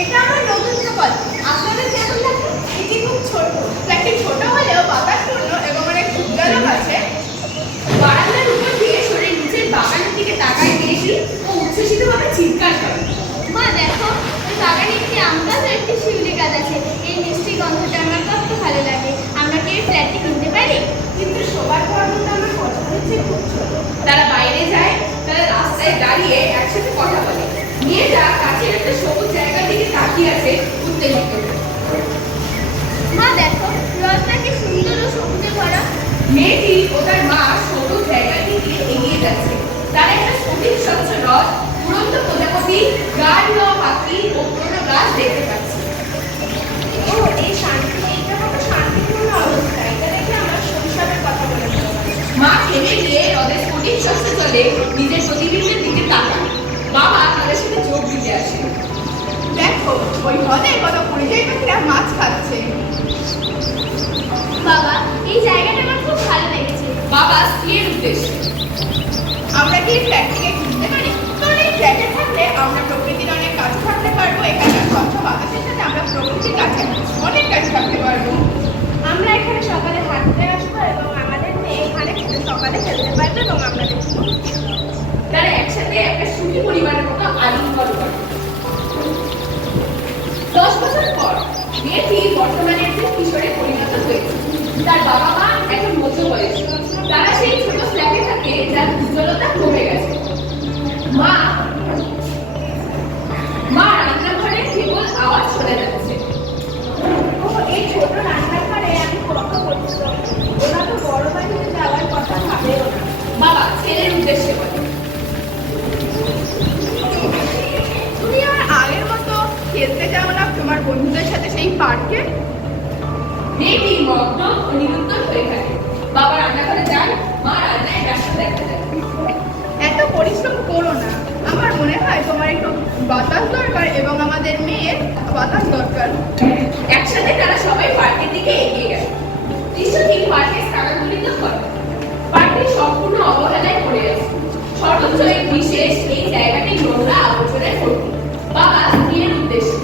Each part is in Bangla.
এটা আমার নতুন প্রকল্প। আপনাদের কেমন লাগে? এটি খুব ছোট, ফ্ল্যাটটি ছোট হলেও বাতাসপূর্ণ এবং অনেক সুন্দর আছে। বারান্দার উপর দিয়ে সরে নিচের বাগানের দিকে তাকায় মেয়েটি ও উচ্ছ্বসিতভাবে চিৎকার করে। মা দেখো, ওই বাগানে একটি আম গাছ আর একটি শিউলি গাছ আছে। এই মিষ্টি গন্ধটা আমার কত ভালো লাগে। আমরা কি এই ফ্ল্যাটটি কিনতে পারি? কিন্তু সবার ধর্মটা আমার পছন্দ হচ্ছে খুব ছোট। তারা বাইরে যায়, তারা রাস্তায় দাঁড়িয়ে একসাথে কথা বলে। মেয়েটা কাছের একটা সবুজ জায়গার দিকে তাকিয়ে আছে উত্তেজিত। মা দেখো, রথটা কি সুন্দর ও সবুজে ভরা। মেয়েটি ও তার মা সবুজ জায়গার দিকে এগিয়ে যাচ্ছে। তারা একটা সবুজ স্বচ্ছ রথ, উড়ন্ত প্রজাপতি, গাড়ি ও পাখি ও পুরোনো গাছ দেখতে পাচ্ছে। ও এই শান্তি, এটা কত শান্তিপূর্ণ অবস্থা। এটা দেখে আমার শৈশবের কথা মনে পড়ে। মা থেমে গিয়ে রথের স্ফটিক শস্য চলে নিজের প্রতিবিম্বের দিকে তাকায়। বাবা তাদের সাথে যোগ দিতে আসে। দেখো, ওই হ্রদে কত পরিযায়ী পাখিরা মাছ খাচ্ছে। বাবা, এই জায়গাটা আমার খুব ভালো লেগেছে। বাবা স্ত্রীর উদ্দেশ্যে, আমরা কি ফ্ল্যাটটিকে কিনতে পারি? কারণ এই ফ্ল্যাটে থাকলে আমরা প্রকৃতির অনেক কাছে থাকতে পারবো। এখানে স্বচ্ছ বাতাসের সাথে আমরা প্রকৃতির কাছে অনেক কাছে থাকতে পারবো। আমরা এখানে সকালে হাঁটতে আসবো এবং আমাদের মেয়ে এখানে সকালে খেলতে পারবে এবং আমরা দেখবো। তারা একসাথে একটা সুখী পরিবারের মতো আলিঙ্গন করে। 10 বছর পর মেয়েটি বর্তমানে একজন কিশোরে পরিণত হয়েছে। তার বাবা মা এখন মধ্য বয়সী। তারা সেই ছোট ফ্ল্যাটে থাকে যার উজ্জ্বলতা কমে গেছে। মা রান্নাঘরে কেবল আওয়াজ শোনা যাচ্ছে। ও, এই ছোট রান্নাঘরে আমি কত পরিশ্রম। ওরা তো বড় বাড়িতে যাওয়ার কথা ভাবেও না। বাবা ছেলের উদ্দেশ্যে বলে, তুমি আর আগের মতো খেলতে যাও না তোমার বন্ধুদের সাথে সেই পার্কে? মেয়েটি মগ্ন ও নিরুত্তর হয়ে থাকে। বাবা রান্নাঘরে যায়, মা রান্নায় ব্যস্ত দেখা যায়। এত পরিশ্রম করো না, আমার মনে হয় তোমার একটু বাতাস দরকার এবং আমাদের মেয়ের বাতাস দরকার। একসাথে তারা সবাই পার্কের দিকে এগিয়ে গেল। দৃশ্যটি পার্কে স্থানান্তরিত করে। পার্কটি সম্পূর্ণ অবহেলায় পড়ে আছে। সর্বোচ্চ এক বিশেষ এই জায়গাটি নোংরা আবর্জনায় ভর্তি। বাবা স্ত্রীর উদ্দেশ্যে,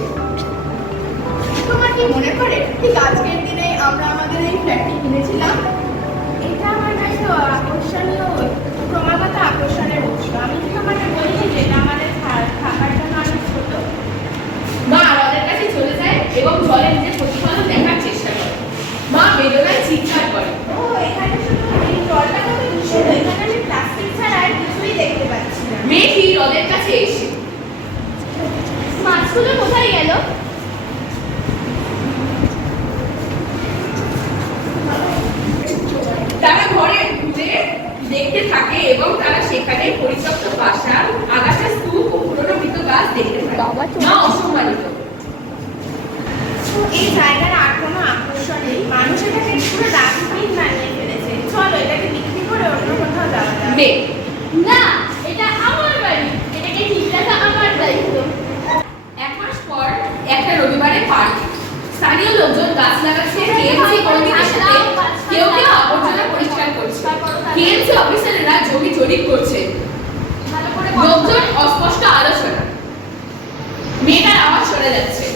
তোমার কি মনে পড়ে ঠিক আজকের দিনে আমরা আমাদের এই ফ্ল্যাটটি কিনেছিলাম? এটা আমার কাছে আকর্ষণীয়, ক্রমাগত আকর্ষণের উৎস। আমি কি তোমাকে বলেছি যে এটা আমাদের থাকার জন্য অনেক ছোট? মা রথের কাছে চলে যায় এবং জলে নিজের প্রতিফলন দেখার চেষ্টা করে। মা বেদনায় চিৎকার করে। ও, এখানে শুধু এই জলটা কত দূষিত। এখানে আমি প্লাস্টিক ছাড়া আর কিছুই দেখতে পাচ্ছি না। মেয়েটি হ্রদের কাছে এসে, মাছগুলো কোথায় গেল? তারা ঘরে ঘুরে দেখতে থাকে এবং তারা সেখানে পরিত্যক্ত বাসা, আগাছা স্তূপ ও পুরনো মৃত গাছ দেখতে পায়। মা অসম্মানিত। এই জায়গার আর কোনো আকর্ষণ নেই। মানুষ এটাকে পুরো ডাস্টবিন বানিয়ে ফেলেছে। চলো এটাকে বিক্রি করে অন্য কোথাও যাওয়া যাক। মেয়ে, না, এটা আমার বাড়ি। এটাকে ঠিক রাখা আমার দায়িত্ব। 1 মাস পর একটা রবিবারে পার্টি। স্থানীয় লোকজন গাছ লাগাচ্ছে, কেএমসি কর্মীদের সাথে কেউ কেউ আবর্জনা পরিষ্কার করছে। কেএমসি অফিসাররা জমি জরিপ করছে। ভালো করে লোকজন অস্পষ্ট আলোচনা। মেয়েটার আওয়াজ শোনা যাচ্ছে।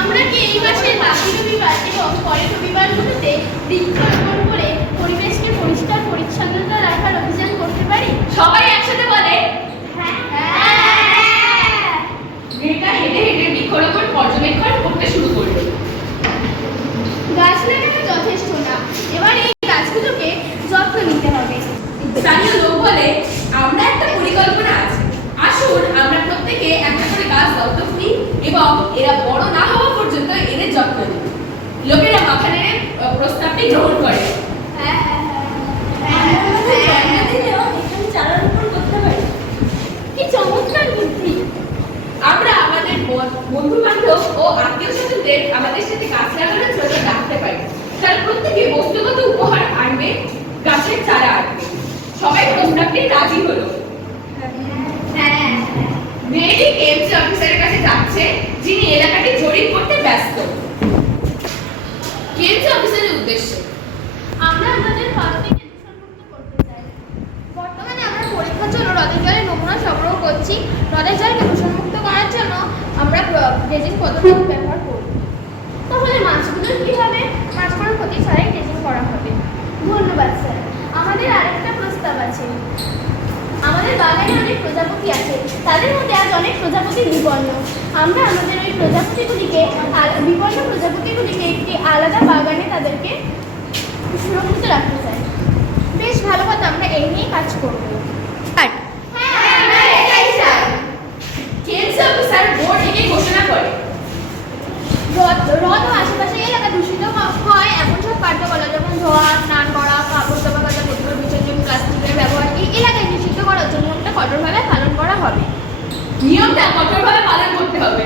আমরা কি এই মাসের বাকি রবিবার এবং পরের রবিবারগুলোতে বৃক্ষরোপণ করে পরিবেশকে পরিষ্কার পরিচ্ছন্নতা রাখার অভিযান করতে পারি? সবাই একসাথে বলে। হ্যাঁ। মেয়েটা হেঁটে হেঁটে বৃক্ষরোপণ পর্যবেক্ষণ করতে শুরু করলো। গাছ লাগানো যথেষ্ট না, এবার এই গাছগুলোকে যত্ন নিতে হবে। স্থানীয় লোক বলে, আমরা একটা পরিকল্পনা আছে। আসুন আমরা প্রত্যেকে একটা করে গাছ দত্তক নিই এবং এরা বড় না হওয়া পর্যন্ত এদের যত্ন নিই। লোকেরা মাথা নেড়ে প্রস্তাবটি গ্রহণ করে। কি চমৎকার বুদ্ধি! আমরা আমাদের বন্ধু বান্ধব ও আত্মীয় স্বজনদের আমাদের সাথে গাছ লাগানোর জন্য ডাকতে পারি। তারা প্রত্যেকে বস্তুগত উপহার আনবে, গাছের চারা আনবে। সবাই প্রস্তাবটি রাজি হলো। মেয়েটি কেএমসি অফিসারের কাছে যাচ্ছে, যিনি এলাকাটি জরিপ করতে ব্যস্ত। কেএমসি অফিসারের উদ্দেশ্যে, আমরা আমাদের পার্কটিকে দূষণমুক্ত করতে চাই। বর্তমানে আমরা পরীক্ষার জন্য হ্রদের জলে নমুনা সংগ্রহ করছি। হ্রদের জলকে দূষণমুক্ত করার জন্য আমরা ড্রেজিং পদ্ধতি ব্যবহার করব। তাহলে মাছগুলোর কি হবে? মাছগুলোর ক্ষতি ছাড়াই ড্রেজিং করা হবে। ধন্যবাদ স্যার। আমাদের আরেকটা প্রস্তাব আছে। আমাদের বাগানে অনেক প্রজাপতি আছে, তাদের মধ্যে আজ অনেক প্রজাপতি বিপন্ন। আমরা আমাদের ওই প্রজাপতিগুলিকে বিপন্ন প্রজাপতিগুলিকে একটি আলাদা বাগানে তাদেরকে সুরক্ষিত রাখতে চাই। বেশ ভালো কথা, আমরা এই নিয়েই কাজ করবো। হ্যাঁ, আমরা এটাই চাই। হেলথ অফিসার বোর্ড একে ঘোষণা করে হ্রদ ও আশেপাশে এলাকা দূষিত হয় এমন সব কার্যকলাপ যেমন ধোয়া, স্নান করা, কাপড় জামা কাচা, বোতল বিসর্জন, প্লাস্টিকের ব্যবহার এই এলাকায় নিষিদ্ধ করার জন্য নিয়মটা কঠোরভাবে পালন করা হবে। নিয়মটা কঠোরভাবে পালন করতে হবে।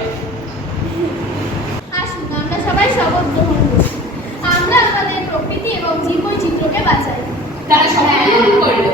আসুন আমরা সবাই শপথ গ্রহণ করি। আমরা আমাদের প্রকৃতি এবং জীববৈচিত্র্যকে বাঁচাই। তারা সবাই করলো।